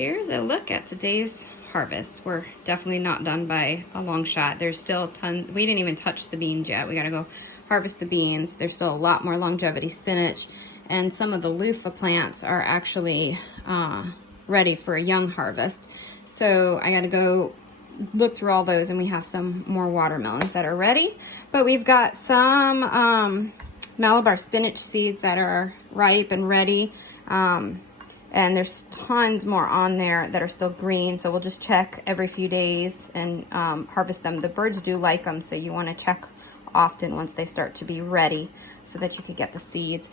here's a look at today's harvest. We're definitely not done by a long shot. There's still tons. We didn't even touch the beans yet. We got to go harvest the beans. There's still a lot more longevity spinach, and some of the luffa plants are actually ready for a young harvest. So I got to go look through all those, and we have some more watermelons that are ready. But we've got some Malabar spinach seeds that are ripe and ready. And there's tons more on there that are still green, so we'll just check every few days and harvest them. The birds do like them, so you want to check often once they start to be ready so that you can get the seeds.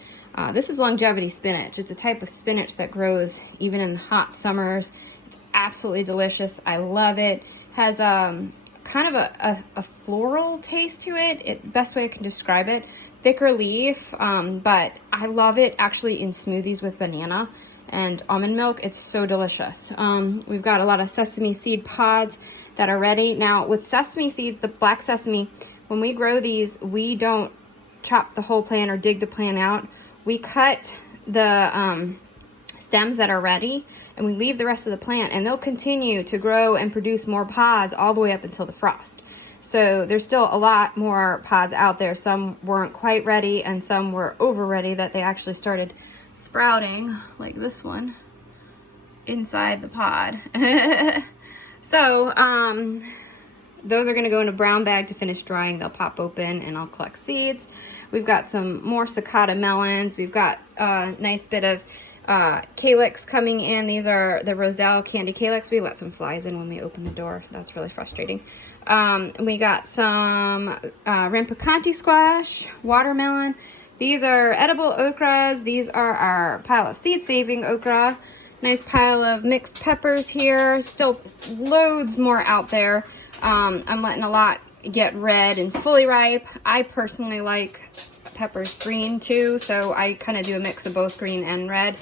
This is longevity spinach. It's a type of spinach that grows even in the hot summers. It's absolutely delicious. I love it. Has kind of a floral taste to it. Best way I can describe it. Thicker leaf, but I love it actually in smoothies with banana and almond milk. It's so delicious. We've got a lot of sesame seed pods that are ready. Now with sesame seeds, the black sesame, when we grow these, we don't chop the whole plant or dig the plant out. We cut the stems that are ready and we leave the rest of the plant, and they'll continue to grow and produce more pods all the way up until the frost. So there's still a lot more pods out there. Some weren't quite ready and some were over ready that they actually started sprouting, like this one inside the pod. So those are going to go in a brown bag to finish drying. They'll pop open and I'll collect seeds. We've got some more cicada melons. We've got a nice bit of calyx coming in. These are the Roselle candy calyx. We let some flies in when we open the door. That's really frustrating. We got some Rimpicanti squash, watermelon. These are edible okras. These are our pile of seed-saving okra. Nice pile of mixed peppers here. Still loads more out there. I'm letting a lot get red and fully ripe. I personally like peppers green too, so I kind of do a mix of both green and red,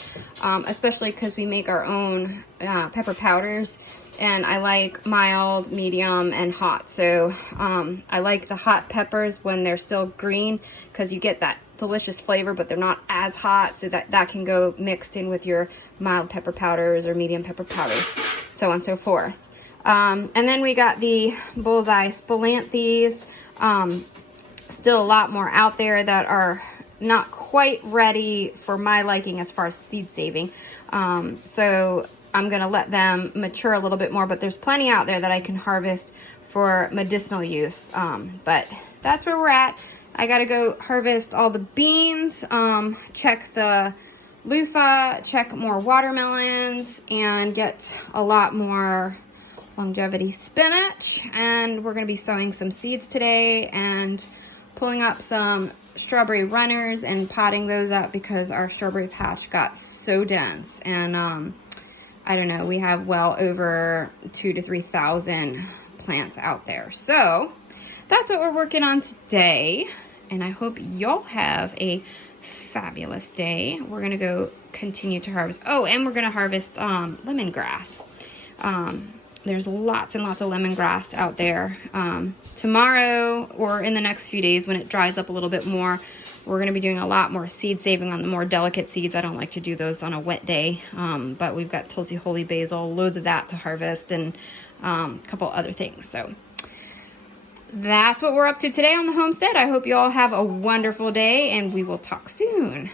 especially because we make our own pepper powders, and I like mild, medium, and hot. So I like the hot peppers when they're still green because you get that delicious flavor, but they're not as hot, so that can go mixed in with your mild pepper powders or medium pepper powders, so on and so forth. And then we got the bullseye spilanthes. Still a lot more out there that are not quite ready for my liking as far as seed saving. So I'm going to let them mature a little bit more, but there's plenty out there that I can harvest for medicinal use. But that's where we're at. I got to go harvest all the beans, check the luffa, check more watermelons, and get a lot more longevity spinach. And we're going to be sowing some seeds today and pulling up some strawberry runners and potting those up because our strawberry patch got so dense. And I don't know, we have well over 2,000 to 3,000 plants out there. So that's what we're working on today. And I hope y'all have a fabulous day. We're going to go continue to harvest. Oh, and we're going to harvest lemongrass. There's lots and lots of lemongrass out there. Tomorrow or in the next few days when it dries up a little bit more, we're going to be doing a lot more seed saving on the more delicate seeds. I don't like to do those on a wet day, but we've got Tulsi Holy Basil, loads of that to harvest, and a couple other things. So that's what we're up to today on the homestead. I hope you all have a wonderful day, and we will talk soon.